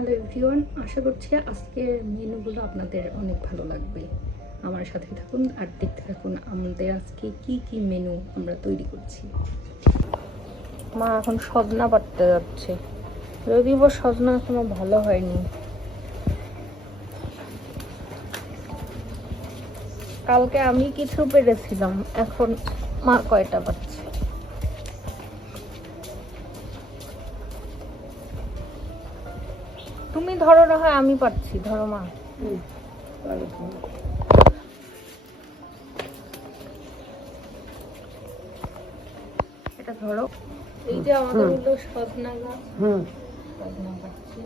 Hello everyone, আশা করছি আজকের মেনুগুলো আপনাদের অনেক ভালো লাগবে। আমার সাথে থাকুন আর দেখতে থাকুন আমাদের আজকে কি কি মেনু আমরা তৈরি করছি। মা এখন সজনা বাটতে যাচ্ছে, যদিও বা সজনা এখনো ভালো হয়নি। কালকে আমি কিছু পেরেছিলাম, এখন মা কয়টা বাটছে। তুমি ধরো না হয়, আমি পারছি, ধরো মা। এটা ধরো, এই যে আমাদের হলো সজনা গাছ, সজনা পাচ্ছি।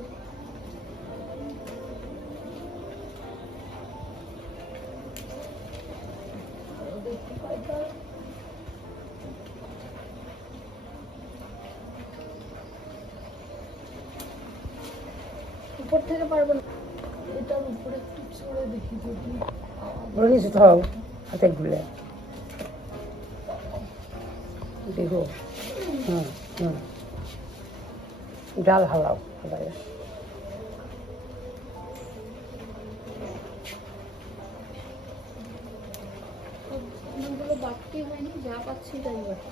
উপর থেকে পারবো না, এটার উপরে একটু চড়ে দেখি যদি বলিস থাও হাতে গুলে দেখো। ডাল হালাও হালাই গুলো বাড়তি হয়নি, যা পাচ্ছি তাই বাড়তি।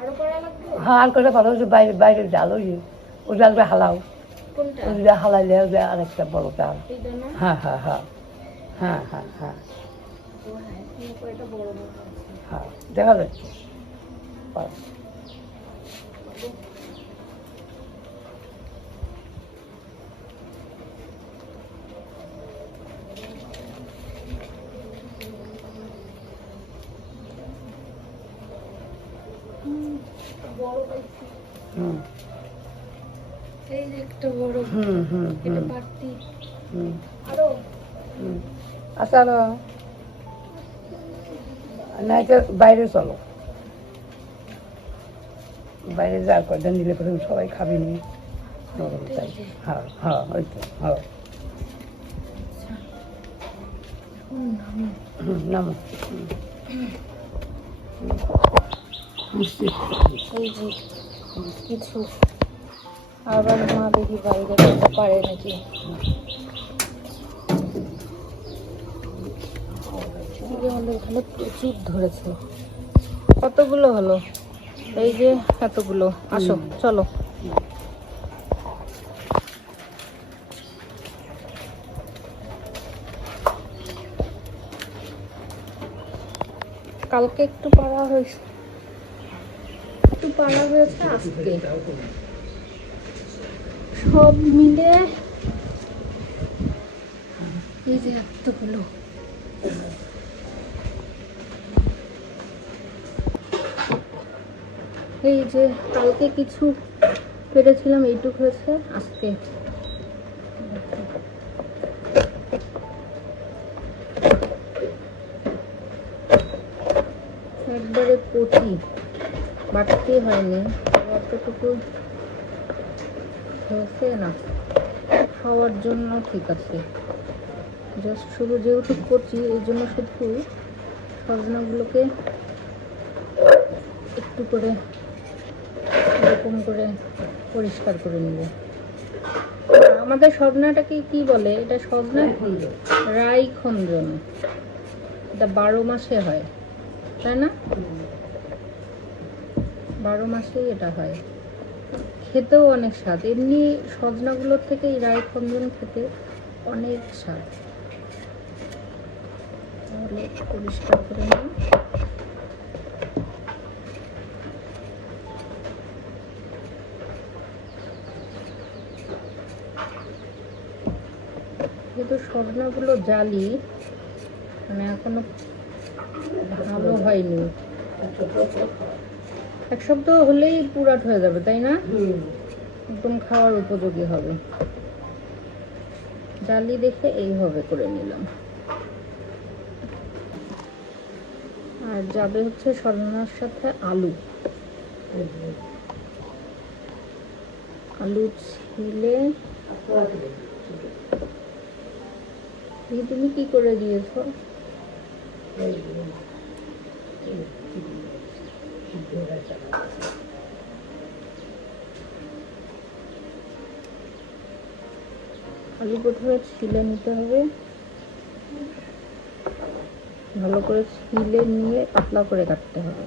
আরো করা লাগবে? হ্যাঁ, আর করে ভালো হচ্ছে। বাইরে বাইরের ডাল ওই ডালটা হালাও। কোনটা? ওই ডাল হালাইলে আরেকটা বড় ডাল। এইটা না? হ্যাঁ হ্যাঁ হ্যাঁ হ্যাঁ হ্যাঁ হ্যাঁ ও হ্যাঁ, এখানে কয়টা বড় বড় আছে। হ্যাঁ, দেখা যাচ্ছে। বড় পাইছি। হুম এই যে একটা বড়, হুম হুম এটা হুম বাড়তি। হুম আরো হুম আচ্ছা, আরো না, এটা বাইরে চলো। বাইরে যা কয়টা নিলে পরে সবাই খাবি নি। নরম তাই। হ্যাঁ হ্যাঁ, ওই তো। হ্যাঁ, নামো। মিষ্টি এই যে কিছু, আবার মা দেখি বাইরে যেতে পারে নাকি। আমাদের এখানে প্রচুর ধরেছে। কতগুলো হলো? এই যে এতগুলো। আসো চলো। কালকে একটু পাড়া হয়েছে, আজকে সব মিলে এই যে এতগুলো। এই যে কালকে কিছু পেরেছিলাম, এইটুক হয়েছে আজকে। একবারে কচি, বাড়তে হয়নি, অতটুকু হয়েছে না, খাওয়ার জন্য ঠিক আছে। জাস্ট শুধু যেহেতু কচি, এই জন্য শুধু সজনাগুলোকে একটু করে এরকম করে পরিষ্কার করে নিব। আমাদের সজনাটাকে কি বলে? এটা সজনা রাই খঞ্জন, এটা 12 মাসে হয়, তাই না? 12 মাসেই এটা হয়। খেতেও অনেক স্বাদ, এমনি সজনাগুলোর থেকে এই রাই খঞ্জন খেতে অনেক স্বাদ। তাহলে পরিষ্কার করে নিই। যেহেতু সজনাগুলো জালি, মানে এখনো ভালো হয়নি, 1 সপ্তাহ হলেই পুরাট হয়ে যাবে, তাই না? একদম খাওয়ার উপযোগী হবে। জালি দেখে এইভাবে করে নিলাম। আর যাবে হচ্ছে সজনার সাথে আলু। আলু ছিলে তুমি কি করে দিয়েছো? আলু প্রথমে ছিলে নিতে হবে, ভালো করে ছিলে নিয়ে পাতলা করে কাটতে হবে।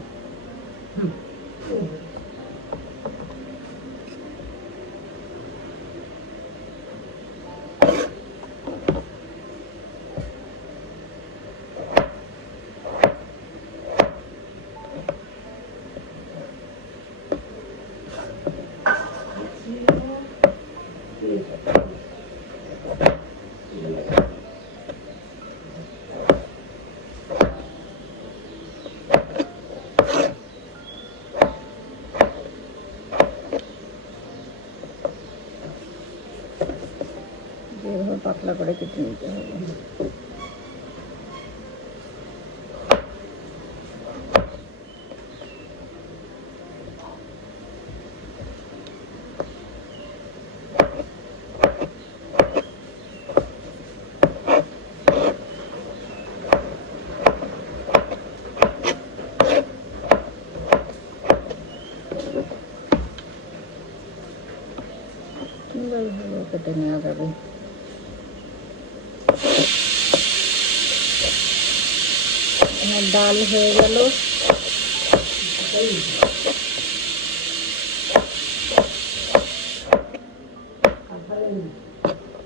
এভাবে পাতলা করে কেটে নিতে হবে। সুন্দরভাবে কেটে নেওয়া যাবে। আমার ডাল হয়ে গেল।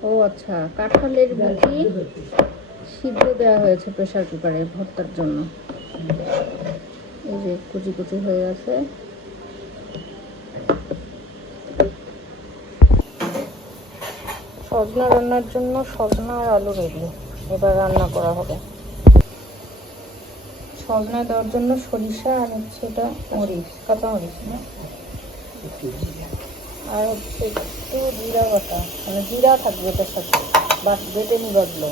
ও আচ্ছা, কাঁঠালের বিচি সিদ্ধ দেওয়া হয়েছে প্রেসার কুকারে ভর্তার জন্য। এই যে কুচি কুচি হয়ে গেছে। সজনা রান্নার জন্য সজনা আর আলু রেডি, এবার রান্না করা হবে। সজনা দেওয়ার জন্য সরিষা আর হচ্ছে এটা মরিচ, কাঁচা মরিচ না, আর হচ্ছে একটু জিরা বাটা, মানে জিরা থাকবে এটার সাথে, বেটে নি বাজলো।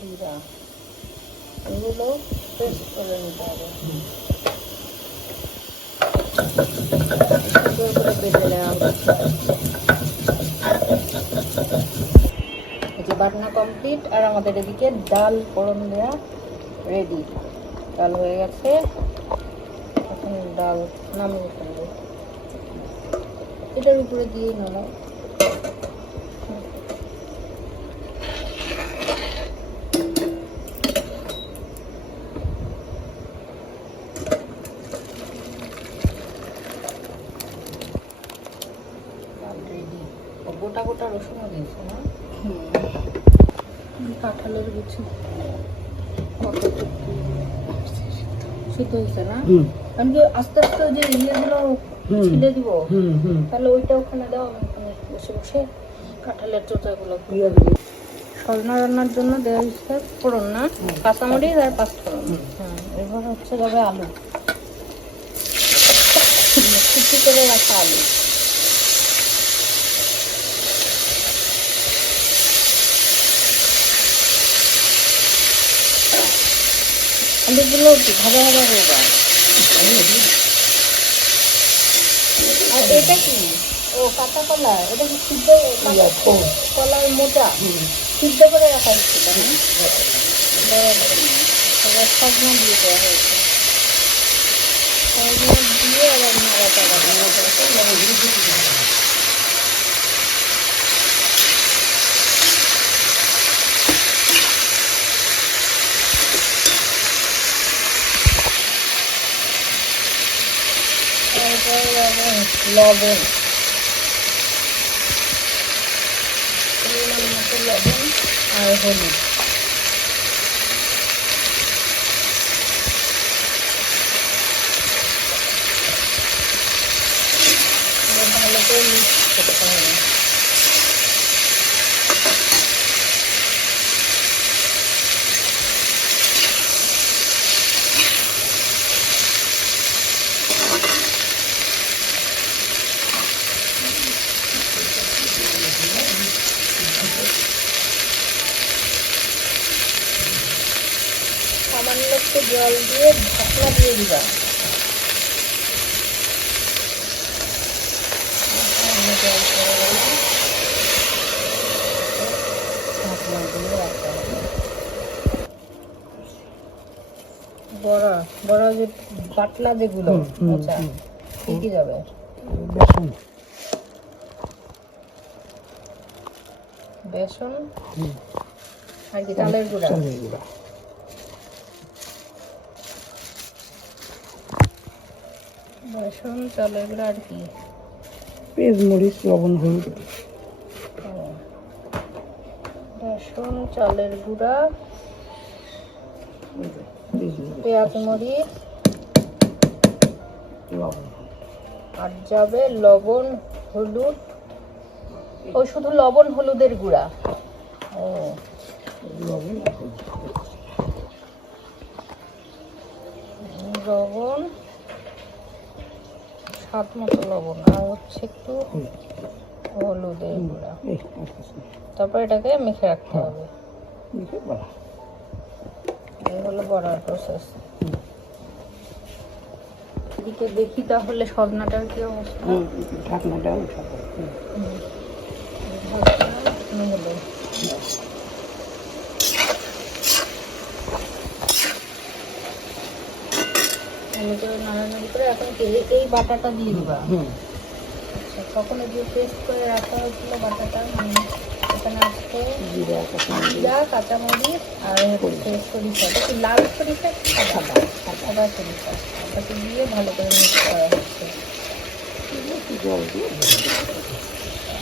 জিরা এগুলো পেস্ট করে নিতে হবে, সুন্দর করে বেটে নেওয়া হচ্ছে। এই যে বাটনা কমপ্লিট, আর আমাদের এদিকে ডাল ফোড়ন দেওয়া রেডি। ডাল হয়ে গেছে, এখন ডাল নামিয়ে ফেলবো। এটার উপরে দিয়ে নামাও। গোটা গোটা রসুনও দিয়েছে না, কাঁঠালের বিচি সিদ্ধ হয়েছে না, কারণ কি আস্তে আস্তে ওই যে ইয়েগুলো ছিলে দিব, তাহলে ওইটা ওখানে দাও, আমি ওখানে বসে বসে কাঁঠালের চোচাগুলো। সজনা রান্নার জন্য দেওয়া হচ্ছে ফোড়ন না, কাঁচামরিচ আর পাঁচফোড়ন। হ্যাঁ, এবার হচ্ছে যাবে আলু, কুচি করে রাখা আলু। আলুগুলো ভাজা ভাজা হয়ে যায়। আর এটা কি? ও কাঁচা কলা, এটা কি সিদ্ধ কলার মোটা সিদ্ধ করে রাখা হচ্ছিল না, সজনা দিয়ে দেওয়া হয়েছে। সজনা দিয়ে আবার নাড়াচাড়া লবণ, লবণ আর হলুদ। ভালো করে মিক্স করতে হবে। দিয়ে ঢাকনা দিয়ে দিবা। ঢাকনা দিয়ে রাখতে হবে। বড়া বড়া যে পাতলা যেগুলো আচ্ছা কি কি যাবে? বেসন, বেসন আর কি চালের গুঁড়া। চালের গুঁড়া, বেসন চালের গুঁড়া আর কি? পেঁয়াজ, মরিচ, লবণ, হলুদ। বেসন চালের গুঁড়া লবণ, পেঁয়াজ মরিচ লবণ, আর যাবে লবণ হলুদ। ও শুধু লবণ হলুদের গুঁড়া। ও লবণ, লবণ স্বাদ মতো লবণ আর হচ্ছে একটু হলুদের গুঁড়া। তারপর এটাকে মেখে রাখতে হবে। এই হলো বড়ার প্রসেস। এদিকে দেখি তাহলে সজনাটার কি অবস্থা। ঢাকনাটা হলো করে নাড়ানাড়ি করে এখন এই বাটাটা দিয়ে দিবা। আচ্ছা তখন যে পেস্ট করে রাখা হয়েছিল বাটাটা এখানে আসছে জিরা, কাঁচামরিচ আর হচ্ছে সরিষা। দেখি লাল সরিষা সাদা সরিষা ওটাকে দিয়ে ভালো করে মিক্স করা হচ্ছে।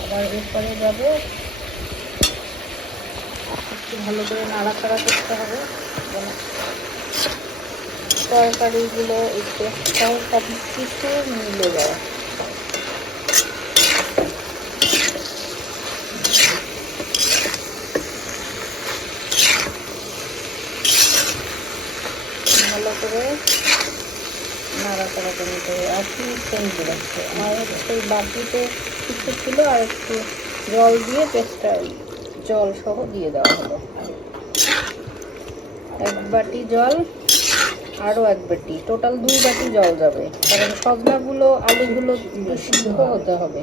আবার এরপরে যাবে একটু ভালো করে নাড়াচাড়া করতে হবে যেন তরকারিগুলো এই পেস্টটাও সব কিছু মিলে যায়। ভালো করে নাড়াচাড়া করে নিতে হবে। আর কি সেন্ট রাখছে আর হচ্ছে বাটিতে কিছু ছিল আর একটু জল দিয়ে পেস্টটা জল সহ দিয়ে দেওয়া হলো। এক বাটি জল আরও এক বাটি, টোটাল 2 বাটি জল যাবে কারণ সজনাগুলো আলুগুলো সিদ্ধ হতে হবে।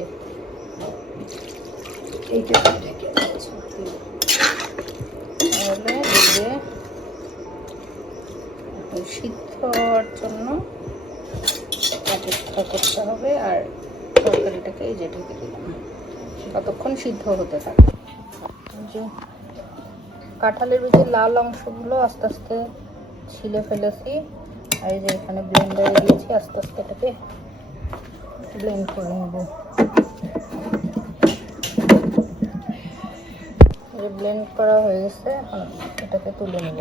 তাহলে এই যে সিদ্ধ হওয়ার জন্য অপেক্ষা করতে হবে আর তরকারিটাকে এই যে ঢেকে দিলাম ততক্ষণ সিদ্ধ হতে থাকে। যে কাঁঠালের বীজের লাল অংশগুলো আস্তে আস্তে ছিলে ফেলেছি আর এই যে এখানে ব্লেন্ডারে দিয়েছি, আস্তে আস্তে এটাকে ব্লেন্ড করে নেব। ব্লেন্ড করা হয়ে গেছে, এখন এটাকে তুলে নেব।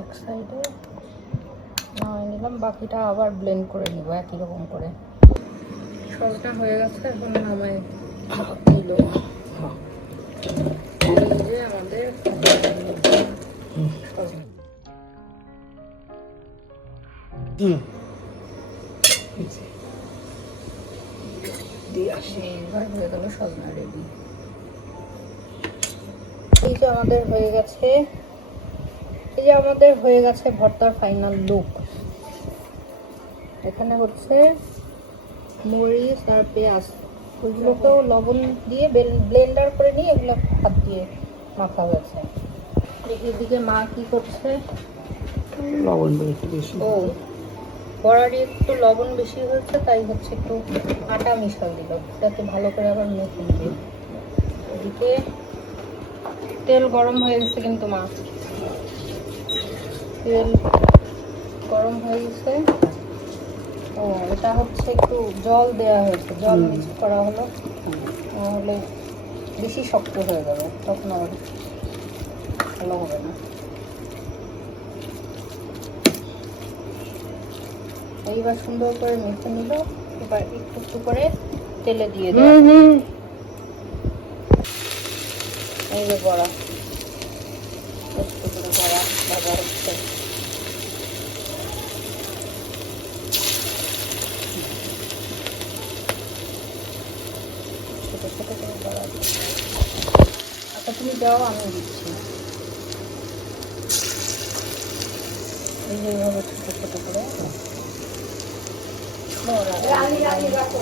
এক সাইডে নামিয়ে নিলাম, বাকিটা আবার ব্লেন্ড করে নিব একই রকম করে। সবটা হয়ে গেছে, এখন নামাই নিল। এই যে আমাদের এবার হয়ে গেল সজনা রেডি। এই যে আমাদের হয়ে গেছে, এই যে আমাদের হয়ে গেছে ভর্তার ফাইনাল লুক। এখানে হচ্ছে মরিচ আর পেঁয়াজ, ওইগুলোকেও লবণ দিয়ে ব্লেন্ডার করে নিয়ে এগুলো হাত দিয়ে মাখা হয়েছে। এদিকে মা কি করছে? লবণ বেশি। ও বড়ারই একটু লবণ বেশি হয়েছে, তাই হচ্ছে একটু আটা মিশাই দিল যাতে ভালো করে আবার মেখে নিবে। এদিকে তেল গরম হয়ে গেছে, কিন্তু মা তেল গরম হয়ে গেছে। ও এটা হচ্ছে একটু জল দেওয়া হয়েছে, জল মিক্স করা হলো, নাহলে বেশি শক্ত হয়ে যাবে, তখন আবার ভালো হবে না। এইবার সুন্দর করে মেখে নিল, এবার একটু একটু করে তেলে দিয়ে দেওয়া। এই যে বড়া, একটু করে বড়া ভাজা হচ্ছে। ছোট ছোট করে বড়া দিই। আচ্ছা তুমি দাও, আমি দিচ্ছি। এই যে এইভাবে ছোট ছোট করে বড়া রাখো।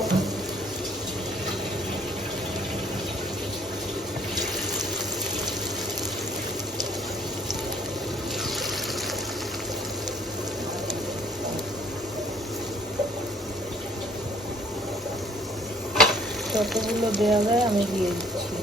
যতগুলো দেওয়া যায় আমি দিয়ে দিচ্ছি।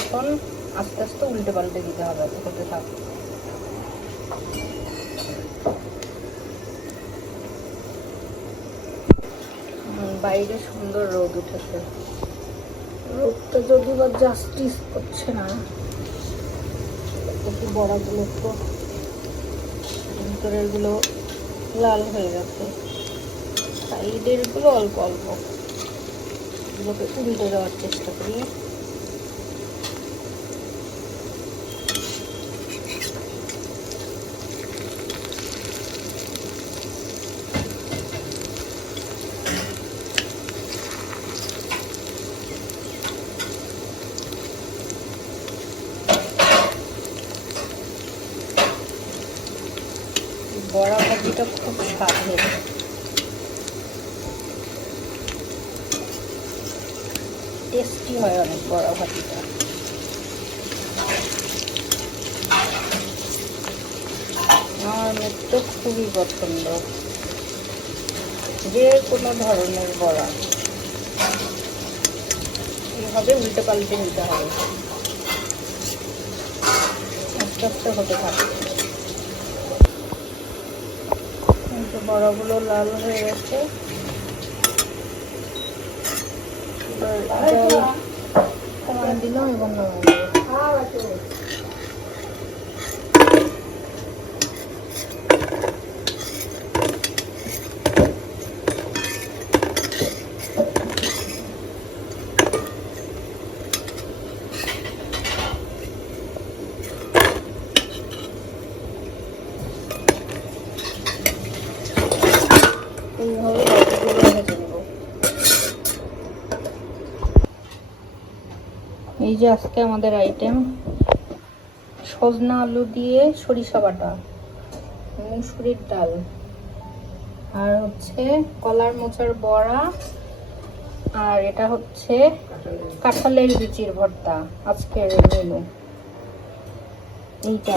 এখন আস্তে আস্তে উল্টে পাল্টে দিতে হবে, হতে থাকবে। বাইরে সুন্দর রোদ উঠেছে, রোদটা যদি বা জাস্টিস করছে না। একটু বড়াগুলো তো ভিতরের গুলো লাল হয়ে গেছে, সাইডের গুলো অল্প অল্প, এগুলোকে উল্টে দেওয়ার চেষ্টা করি। বড়া ভাজিটা খুব স্বাদের, টেস্টি হয় অনেক বড়া ভাজিটা। আমার মেয়ের তো খুবই পছন্দ, যে কোনো ধরনের বড়া এইভাবে উল্টে পাল্টে নিতে হবে, আস্তে আস্তে হতে থাকে। বড়াগুলো লাল হয়ে গেছে, জল কমায় দিলাম এবং নামিয়ে দিলাম। এইভাবে বাকিগুলো ভেজে নেব। এই যে আজকে আমাদের আইটেম সজনা আলু দিয়ে সরিষা বাটা, মুসুরির ডাল, আর হচ্ছে কলার মোচার বড়া, আর এটা হচ্ছে কাঁঠালের বিচির ভর্তা। আজকের মেনু এইটা।